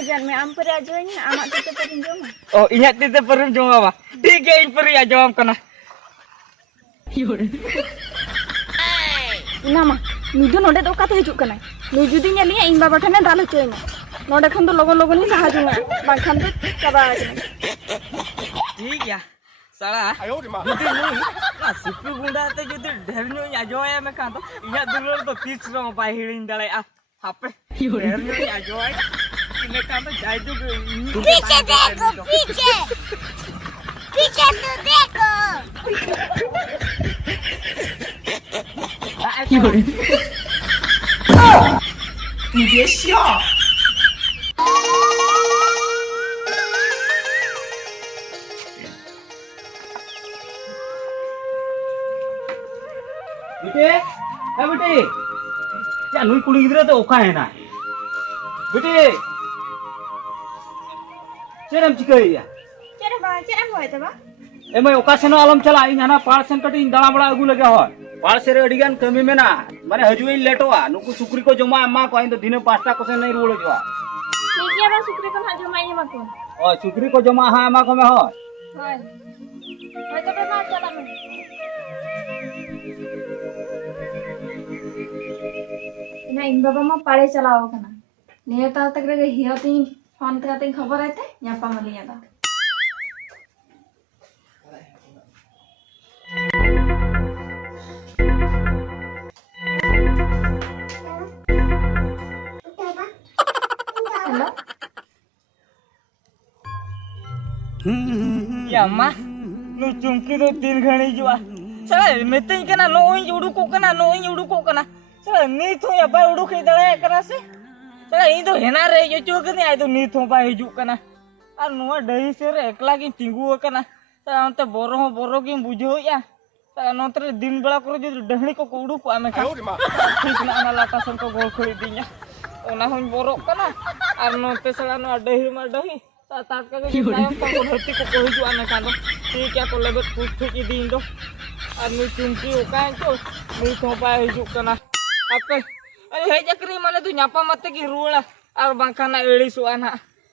Imagine me am peri aja ini amat kita peri jom. Oh, ingat tite perum jom apa? Tiga in peri aja jom kena. Nama, nuju node to kata hijuk kena. Nuju di nyalinya imba batane dalu cuy. Node kan to logon ini sahaja nggak. Bangkan tuh coba aja. Tiga. Salah. Jadi nih, nah suku bunda itu jadi dernya aja ya mereka tuh. Ingat dulu tuh tisrong pahirin dalai apa? Dernya aja ya. Ini kan tuh jauh juga. पीछे देखो पीछे पीछे तो देखो你别笑。 बेटे, है बेटे, क्या नूई कुड़ी इधर तो ओका है ना? बेटे, चेरम चिकई या? Cera boy itu bang. मैं ओका से ना आलम चला इन ना पार सेन कटी इन दाना बड़ा अगु लगे हो पार से रे अडिगान कमी में ना माने हजुई लेटोआ नुकु सुक्री को जमा अम्मा को इन तो दिन 5टा को से नहीं रुलो जोआ ठीक है bang sukri kan haju main mak ko. ओ सुक्री को जमा हा अम्मा को में हो Hai. Hai to bang chala me. Nah imba bama pare chalao kana. Niya ta tak rege hiya ting phone ka ting khabar aite nyapa maliya ta. Hello. या अम्मा नु चुमकी तो 3 घणी जुआ चल मेते कना नो उडुको कना चल नी तो या बा उडुके दळे कना से चल इ तो हेना रे यो चुकनी आइ तो नी तो बा हिजु कना आ नो डही से रे एकला की तिंगु कना चल अंते बोरो की बुझो या चल नोतरे दिन बेला कर जो डहणी को उडुको आमे का ठीक ना ना लाटा सन को गोल खड़ी दिया ओना हुन बोरो कना आर नोते सला नो डही मा डही ताट का तायम को धरती को हिजु आमे का दो ठीक है को लेबे पुठ की दिन दो आर नु चुमकी ओका तो नी तो बा हिजु कना आपे अरे हे जकरी माने तू न्यापा मत की रुला आर बांखाना एड़ी सुआना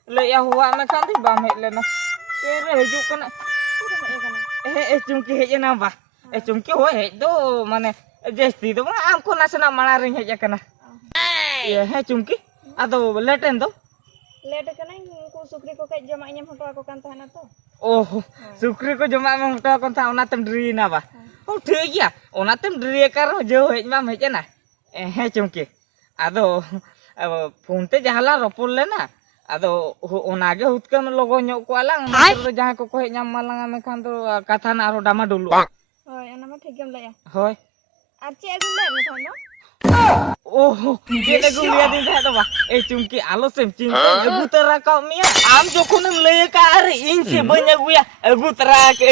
ले या हुआ में खान दी बाम हे लेना तेरे हिजु कना ए चुमकी हे ना बा ए चुमकी हो हे दो माने जेस्ती दो आम को नासना माला रे हे जकना ये है चुमकी आदो लेटेन दो Lede kana ku sukri ko kay jama nyam hoto ako kan tahana to. Oh sukri ko jama में होता कौन था ओना तम डरी ना बा ओ ठीक गया ओना तम डरी कर जो हे माम हे ना हे चुमकी आदो फोन ते जहाला रपोल लेना आदो ओनागे हुतकन लोगो ᱧᱚ को आला ओना जहां को हे ᱧᱟᱢ मालांगा में खान तो कथा ना आरो डामा डुलु Hoy ana ma thik gem laya. होय Ar che agun le me thano. ओहो ये लगू लिया दिन था तो बा ए चुमकी आलो सेम चिंता अगु तरा का मिया आम जोखुन ले का अरे इन से बन अगुया अगु तरा के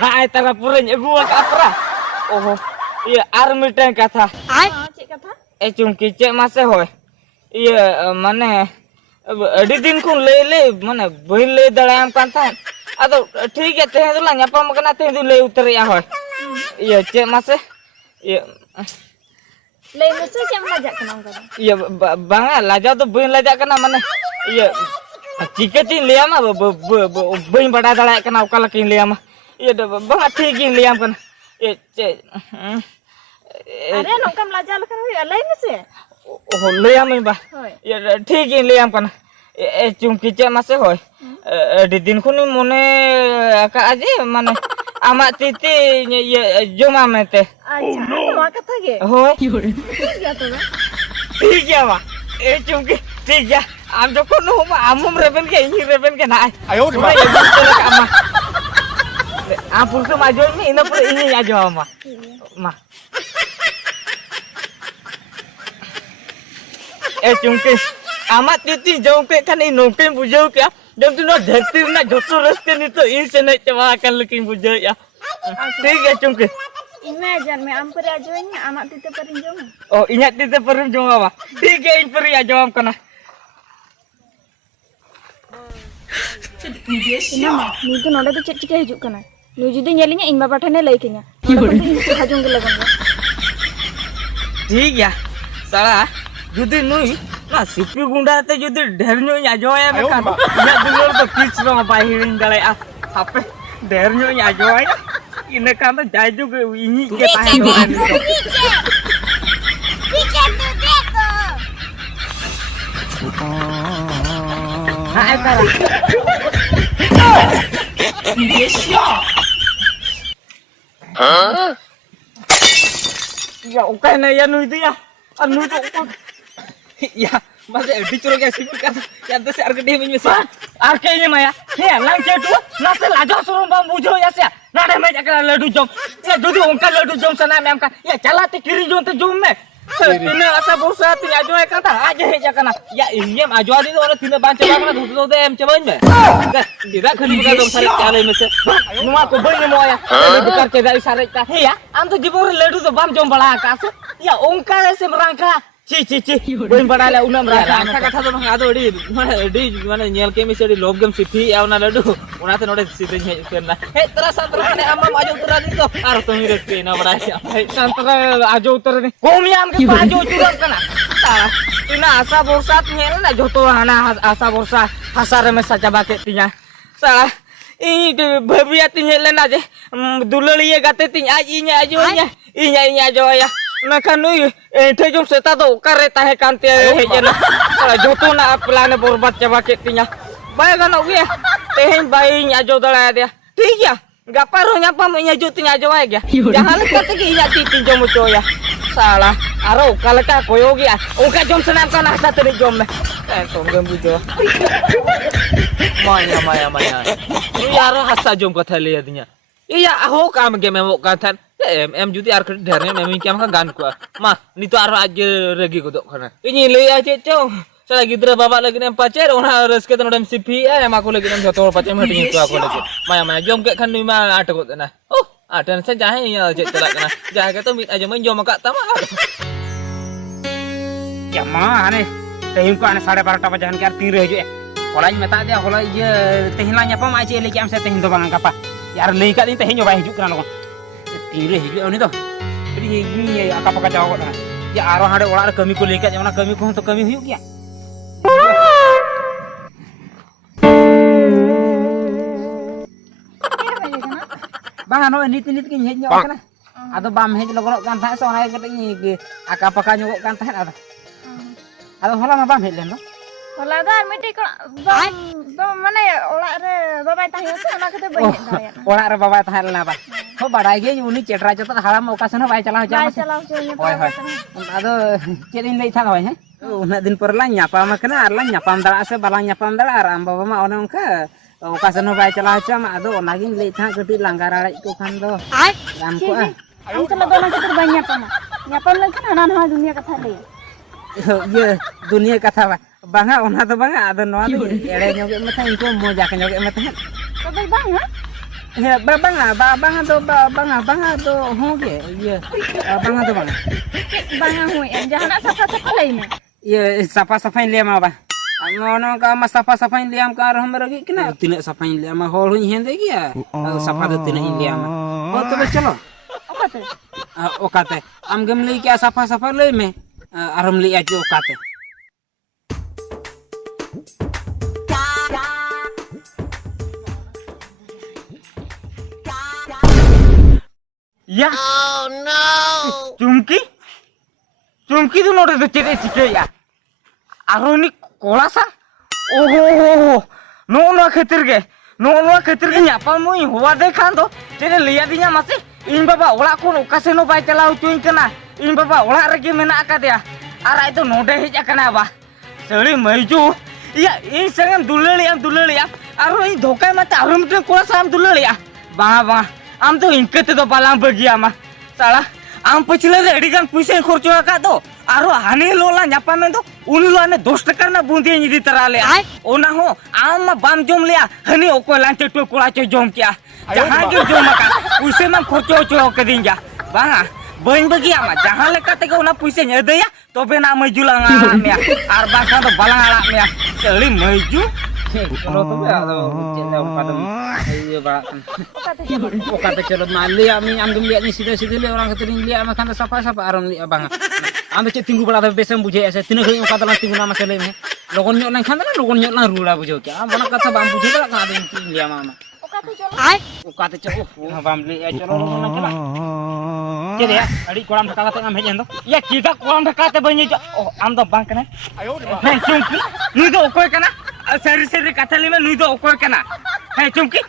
ना आई तरा पूरे अगु का अपरा ओहो ये आर मिटन का था Che kata? ए चुमकी चे मासे होय ये माने अडी दिन को ले माने बहिन ले दड़ाम कान था अदो ठीक है तेहे दुला न्यापा मकना तेहे दु ले उतर या होय ये चे मासे ये Le mese che ma jak kana ngada. iya bang laja tuh beuin laja kena mana iya jika tin liam mah beuin pada dala kena uka laki liam mah iya bang tinggi liam kan iya Are nongkam lajal kana hui le mese. oh liam ini bah Hoy. iya tinggi liam kan cumki cek masih hoy di din kuni mone ka aja mana amak titi ya joma mete Acha no kata ge. hoy ठीक है तो बा. ठीक है बा चुमकी ठीक है आम जो को नु आमुम रेबन के इन रेबन के ना आयो रे मा आ पुरसे माजो में इन पर इन आजो मा ए चुमकी आमा तीती जो के खानी नोके बुझो क्या जब तू ना धरती ना जोतो रस्ते नहीं तो इन से नहीं चवा कर लेकिन बुझो या ठीक है Chumki Imagine me am peri aja ini amat tite peri jom. oh ingat tite perum jom apa ठीक है इन पर या जवाब करना 你别笑。 Ni tu node tu cek cek hijuk kana. Ni judi nyalinya ing bapa thane lay kenya. Hajung ke lagon. ठीक है साला जुदी नुई ना सिपी गुंडा ते जुदी ढेर ᱧᱚᱜ ᱤᱧ ᱟᱡᱚᱭᱟ ᱢᱮᱠᱷᱟᱱ ᱤᱧᱟᱹᱜ ᱫᱩᱞᱟᱹᱲ ᱫᱚ ᱛᱤᱥ ᱨᱮᱦᱚᱸ ᱵᱟᱭ ᱦᱤᱲᱤᱧ ᱫᱟᱲᱮᱭᱟᱜᱼᱟ ᱦᱟᱯᱮ ᱰᱷᱮᱨ ᱧᱚᱜ ᱤᱧ ᱟᱡᱚᱭᱟ ᱤᱱᱟᱹ ᱠᱷᱟᱱ ᱫᱚ ᱡᱟᱭᱡᱩᱜᱽ ᱤᱧᱤᱡ ᱜᱮ पीछे ᱛᱟᱦᱮᱱ ᱫᱚ देखो पीछे पीछे तो देखो你别笑， ya oke na ya nu itu ya anu itu ya masih di curug ya sipir kan ya tuh sear gede punya sih kayaknya mah ya lang cetu nasi lajo suruh bang bujo ya sih nade meja kena ladu jom ya dudi ongkar ladu jom sana mem kan ya jalati kiri jom te jom me tina asa bursa tina ajo kan ta aja heja kana ya ini em ajo adi orang tina banca banget tuh tuh em cobain me tidak kali bukan dong sarik kali mese numa ko bani mo ya bukan cedai sarik ta ya am tuh jibur ladu tuh bam jom bala kas ya ongkar se merangka ची बन बड़ा उन्ना रंका कथा तो बंग आदो माने nail के मिसे लोग गेम सिथी आवना लडू उनाते नोडे सिथे हे करना हे तरा संतरा ने अम्मा आजो उतरा दी तो आर तो ही रस्ते ना बड़ा हे संतरा आजो उतरा नी कोमियाम के आजो उतरा कना साला इना आशा भरोसा नेल ना जोतो हाना आशा भरोसा हसारे में सचा बाके तिया साला इ भबिया तिया लेना जे दुललिए गाते तिया आज इnya आजो इnya आजो या Nakan nuy tejum seta do kare tahe kante hejena joto na plane borbat coba ketinya bay gana uye tehen bay nyajo dala dia ठीक ya gaparo nyapa mo nyajo tinya jo ya jangan kate ki ya titin jom to ya salah aro kalaka koyogi ya uka jom senam kana satri jom me tongem bujo maya ini aro hasa jom kata liya dinya iya aho kam ge memo katan em judi ar dharne memi kiam ka gan ko ma ni to aro aja regi godok kana ini lei aja cong sala gidra baba lagi nem pacer ona reske tan odem sipi em aku lagi nem joto pacer meting to aku lagi maya jom ke kan ni ma atakut na oh dan saya jahe ya je telak kana jahe to mit aja men jom ka tama ya ma ane tehim ko ane 12:30 bajan ke 3 hiju kolanya meta dia kola ye tehina nyapa ma aje lagi am saya tehin to bang kapa यार लई का दिन तेहें bye हिजु कना लोगन तीरे हिजु उनी तो अरे ये आका पका जाओ कना या आरो हाडे ओड़ा कमी को लेके जावना कमी को तो कमी हुई गया bang anu nit ki hej nyok kana ado bam hej logorok kan tha so na kete aka paka nyok kan tha ado hola ma bam hej len do hola da miti ko bam mane ola re babai tahi se ona kete bain daya ola re babai tahi lena ba ho badai ge uni cetra jota haram occasion bai chalau jam hoy ado chedin lei tha hoy he una din por la nyapam kana ar la nyapam dala se balang nyapam dala ar am baba ma ona onka occasion bai chalau jam ado ona gin lei tha gedi langgar ara ko kan do ram ko am tala do na kete bain nyapam lan kana nan ha dunia katha lei ye dunia katha ba banga ona to banga ado noa do ere nyoge mata inko moja ka nyoge mata babai banga he banga do hoge ye banga do banga hui em jahana sapa lei me ye sapa liam ba ngono ka ma sapa liam ka ar hamra gi kina tinak sapa liam hol hu hende gi ya sapa do tinak liam ho to chalo okate am gem lei ki sapa lei me aram lei aja okate ya oh no chumki tu node to chere chike ya aro ni kola sa oho no khatir ge nyapa moi howa dekhan do chere liya dinya mase in baba ola ko okase no bai chalau chuin kana in baba ola rege mena akadya ar ai to node hej akana ba sari maiju ya in sangam dulaliya aro in dhokai mata arum te kola sam dulaliya ba am to inkete to balang bagi ama salah am pachile edi kan puise khorcho ka do aro hane lola nyapa men do uni lo ane 10 taka na bundi ni di tarale ona ho am bam jom liya hani oko lante to kola cho jom kya jahan ge jom ka puise man khorcho cho ke dinja banga bain bagi ama jahan leka te ona puise nyede ya tobe na maju lang me ar bangka to balang ala me seli maju kalau tuh ya cendol padam iya pak okate celot mali ami ambil lihat ni sida lihat orang ketering lihat makan sapa aram lihat bang आम चे तिंगु बड़ा बेसम बुझे ऐसे तीन घड़ी ओका तला तिंगु ना मसले में लोगन ᱧᱚᱜ ᱞᱮᱱᱠᱷᱟᱱ ᱫᱚ ᱞᱚᱜᱚᱱ ᱧᱚᱜ ᱞᱟᱝ ᱨᱩᱲᱟ ᱵᱩᱡᱷᱟᱹᱣ ᱠᱮ ᱟᱢ ᱚᱱᱟ ᱠᱟᱛᱷᱟ ᱵᱟᱢ ᱵᱩᱡᱷᱟᱹᱣ ᱫᱟᱲᱮᱭᱟᱜ ᱠᱟᱱᱟ ᱟᱫᱚ ᱤᱧ ᱞᱟᱹᱭ ᱟᱢᱟ ᱚᱠᱟᱛᱮ ᱪᱚᱞᱚ ᱚᱠᱟᱛᱮ ᱪᱚ ᱵᱟᱢ ᱞᱟᱹᱭᱟ ᱪᱚᱞᱚ ᱞᱚᱜᱚᱱ ᱪᱟᱞᱟᱜ ᱪᱮᱫ ᱭᱟ ᱟᱹᱰᱤ ᱠᱚᱲᱟᱢ ᱴᱷᱟᱠᱟ ᱠᱟᱛᱮ ᱟᱢ ᱦᱮᱡ ᱮᱱ ᱫᱚ ᱭᱟ ᱪᱮᱫᱟ ᱠᱚᱲᱟᱢ ᱴᱷᱟᱠᱟ ᱠᱟᱛᱮ ᱵᱟᱹᱧ ᱦᱤᱡᱩᱜ ᱟᱢ ᱫᱚ ᱵᱟᱝ ᱠᱟᱱᱟ ᱦᱮᱸ ᱪᱩᱢᱠᱤ ᱱᱩᱭ ᱫᱚ ᱚᱠᱚᱭ ᱠᱟᱱᱟ ᱥᱟᱹᱨᱤ ᱥᱟᱹᱨᱤ ᱠᱟᱛᱷᱟ ᱞᱟᱹᱭ ᱢᱮ ᱱᱩᱭ ᱫᱚ ᱚᱠᱚᱭ ᱠᱟᱱᱟ ᱦᱮᱸ ᱪᱩᱢᱠᱤ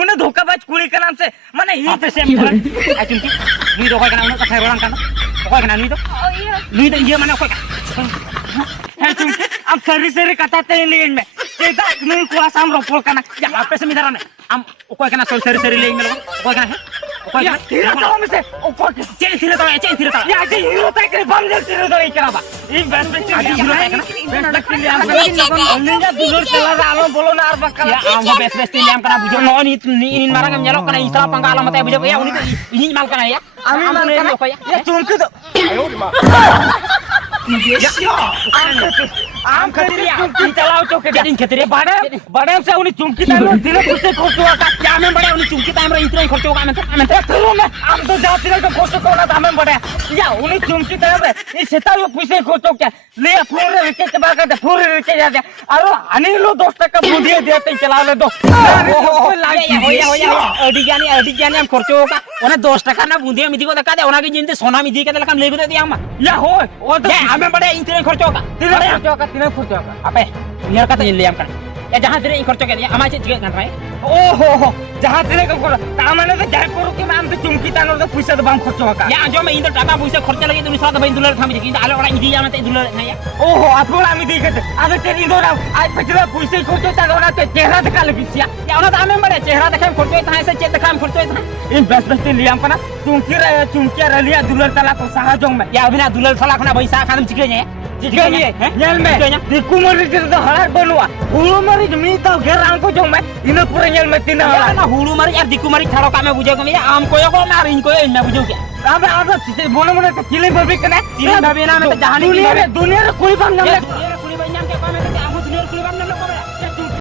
ᱩᱱᱟᱹ ᱫᱷᱳᱠᱟबाज ᱠᱩᱲᱤ ᱠᱟᱱᱟᱢ ᱥᱮ ᱢᱟᱱᱮ ᱤᱧ ᱛᱮ ᱥᱮᱢ ᱠᱟᱱᱟ ᱪᱩᱢᱠᱤ ᱱᱩᱭ ᱫᱚ ᱚᱠᱚᱭ ᱠᱟᱱᱟ ᱩᱱᱟᱹᱜ ᱠᱟᱛᱷᱟ ᱨᱚᱲᱟᱝ ᱠᱟᱱᱟ ᱚᱠᱚᱭ ᱠᱟᱱᱟ ᱱᱩᱭ ᱫᱚ ᱤᱭᱟᱹ ᱢᱟᱱᱮ ᱚᱠᱚᱭ ᱠᱟᱱᱟ ᱦᱮᱸ ᱪᱩᱢᱠि ᱟᱢ ᱥᱟᱹᱨᱤ ᱥᱟᱹᱨᱤ ᱠᱟᱛᱷᱟ ᱛᱮ ᱞᱟᱹᱭᱟᱹᱧ ᱢᱮ ᱪᱮᱫᱟᱜ ᱱᱩᱭ ᱠᱚᱲᱟ ᱥᱟᱢ ᱨᱚᱯᱚᱲ ᱠᱟᱱᱟ ᱭᱟ ᱟᱯᱮ ᱥᱮ ᱢᱤᱫ ᱫᱷᱟᱨᱟ ᱟᱢ ᱚᱠᱚᱭ ᱠᱟᱱᱟ ᱥᱟᱹᱨᱤ ᱥᱟᱹᱨᱤ ᱞᱟᱹᱭᱟᱹᱧ ᱢᱮ ᱞᱚᱜᱚᱱ ᱚᱠᱚᱭ ᱠᱟᱱᱟ ᱦᱮᱸ ᱚᱠᱚᱭ ᱠᱟᱱᱟ ᱛᱤᱨᱮ ᱛᱟᱣ ᱢᱮ ᱥᱮ ᱚᱠᱚᱭ ᱪᱮᱫ ᱛᱤᱨᱮ ᱛᱟᱣ ᱭᱟ ᱡᱮ ᱦᱤᱨᱳ ᱛᱟᱭ ᱠᱨᱮ ᱵᱟᱢ ᱧᱮᱞ ᱛᱤᱨᱮ ᱫᱚ ᱤᱠᱨᱟ ᱵᱟ ᱤᱧ ᱵᱮᱥ ᱵᱮᱥ ᱦᱤᱨᱳ ᱛᱟᱭ ᱠᱟᱱᱟ ᱵᱮᱥ ᱵᱮᱥ ᱞᱟᱹᱭ ᱟᱢ ᱠᱟᱱᱟ ᱩᱱᱤ ᱫᱩᱞᱩᱨ ᱛᱮᱞᱟ ᱨᱮ ᱟᱞᱚ ᱵᱚᱞᱚᱱᱟ ᱟᱨ ᱵᱟᱠᱟᱞᱟ ᱟᱢ ᱦᱚᱸ ᱵᱮᱥ ᱵᱮᱥ ᱞᱟᱹᱭ ᱟᱢ ᱠᱟᱱᱟ ᱵᱩᱡᱷᱟᱹᱣ ᱱᱚᱜᱼᱚᱭ ᱤᱧ ᱢᱟᱨᱟᱝ ᱮᱢ ᱧᱮᱞᱚᱜ ᱠᱟᱱᱟ ᱤᱧ ᱥᱟᱞᱟᱜ ᱯᱟᱸᱜᱟ ᱟᱞᱚ ᱢᱟᱛᱟᱭ ᱵᱩᱡᱷᱟᱹᱣ ᱭᱟ ᱩᱱᱤ ᱫᱚ ᱤᱧᱤᱧ ᱢᱟᱞ ᱠᱟᱱᱟ ᱭᱟ ᱟᱢ ᱢᱟᱞ ᱠᱟᱱᱟ ᱭᱟ ᱪᱩᱢᱠᱤ ᱫᱚ आम खतरिया चुमकी चलाओ चौके दिन खतरिया बड़े से उन्हें चुमकी टाइम में दिन कुछ खर्च हुआ का क्या में बड़े उन्हें चुमकी टाइम में इतना ही खर्च होगा मैं तो में आम तो जाती रहे तो खर्च होगा था मैं बड़े या उन्हें चुमकी टाइम में इस सेता में पैसे खर्च हो क्या ले पूरे रिके के बाद करते पूरे रिके जाते अरे अनिल लो दोस्त का बुढ़िया देते चला ले दो होया अड़ी हम खर्च होगा उन्हें दोस्त का ना बुढ़िया मिदी को देखा दे उन्हें की जिंदे सोना मिदी के लेकर ले दे दिया हम या हो वो तो हमें बड़े इतने खर्च होगा तीन खर्च होगा apa biar kata liam kan ya jahan tine खर्च के दिया हमारे चिक kan rai ओहो जहां तने को तामने तो जाय करू के आम तो चुमकी तानो तो पैसा तो बाम खर्च होगा या जो मैं इन तो टाका पैसा खर्च लगे तुनी साथ बइन दुलर थामी कि आले ओड़ा इदी जाना ते दुलर ना या ओहो अथोड़ा मी देखत आदे तेरी दोरा आज पछला पैसा खर्च होता दोरा ते चेहरा देखा लगिसिया या ओना तो आमे बड़े चेहरा देखा खर्च होता है से चेत देखा खर्च होता इन बस बस ते लियाम कना चुमकी रलिया दुलर तला को साहाजों में या बिना दुलर सला खना पैसा खानम चिके ने nyel me di kumari cerita halak banua hulu mari demi tau gerang ko jong me ina pura nyel me tina na hulu mari ar di kumari tharo kame bujau kami am koyo ko na rin koyo ina bujau kya abe ada bono bono to chile babi kana chile babi na me to jahani dunia re koi bam nam